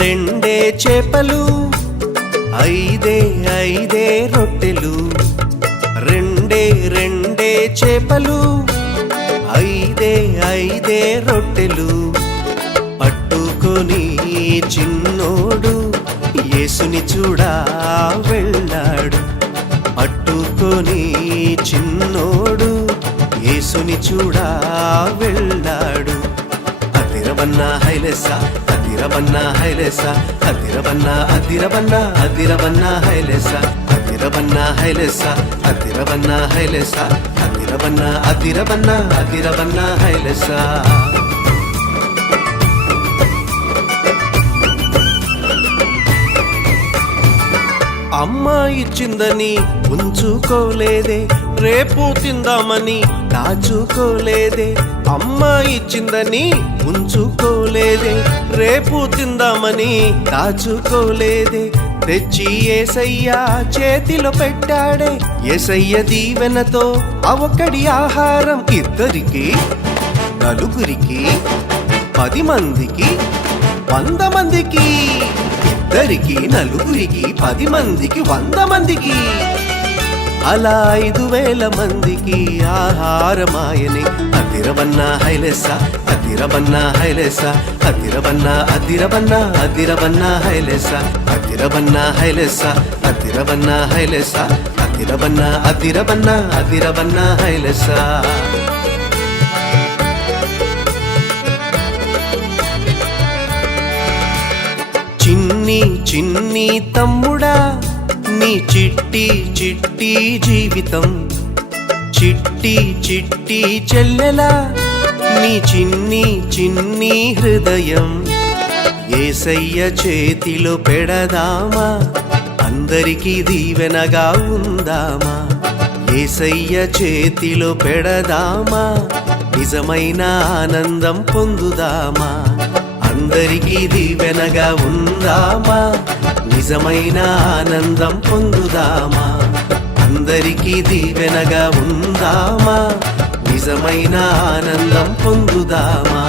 రెండే చేపలు, ఐదే రొట్టెలు. రెండే చేపలు, ఐదే రొట్టెలు. పట్టుకొని చిన్నోడు యేసుని చూడా వెళ్ళాడు. పట్టుకొని చిన్నోడు యేసుని చూడా వెళ్ళాడు. అదిరబన్నా హైలెసా, అదిరబన్నా హైలెసా, అదిరబన్నా అదిరబన్నా అదిరబన్నా హైలెసా, అదిరబన్నా హైలెసా, అదిరబన్నా హైలెసా, అదిరబన్నా అదిరబన్నా అదిరబన్నా హైలెసా. అమ్మ ఇచ్చిందని ఉంచుకోలేదే, రేపు తిందామని దాచుకోలేదే. అమ్మ ఇచ్చిందని ఉంచుకోలేదే, రేపు తిందామని దాచుకోలేదే. తెచ్చి యేసయ్య చేతిలో పెట్టాడే. యేసయ్య దీవెనతో అవకడి ఆహారం ఇద్దరికి, నలుగురికి, 10 మందికి, 100 మందికి. ఇద్దరికి, నలుగురికి, 10 మందికి, 100 మందికి. అలా 5000 మందికి ఆహారమాయని. అదిరబన్నా హైలెసా, అదిరబన్నా హైలెసా, అదిరబన్నా అదిరబన్నా అదిరబన్నా హైలెసా, అదిరబన్నా హైలెసా, అదిరబన్నా హైలెసా, అదిరబన్నా అదిరబన్నా అదిరబన్నా హైలెసా. చిన్ని తమ్ముడా, నీ చిట్టి జీవితం. చిట్టి చెల్లెలా, నీ చిన్ని హృదయం. యేసయ్య చేతిలో పెడదామా, అందరికీ దీవెనగా ఉందామా. యేసయ్య చేతిలో పెడదామా, నిజమైన ఆనందం పొందుదామా. అందరికీ దీవెనగా ఉందామా, నిజమైన ఆనందం పొందుదామా. అందరికీ దీవెనగా ఉందామా, నిజమైన ఆనందం పొందుదామా.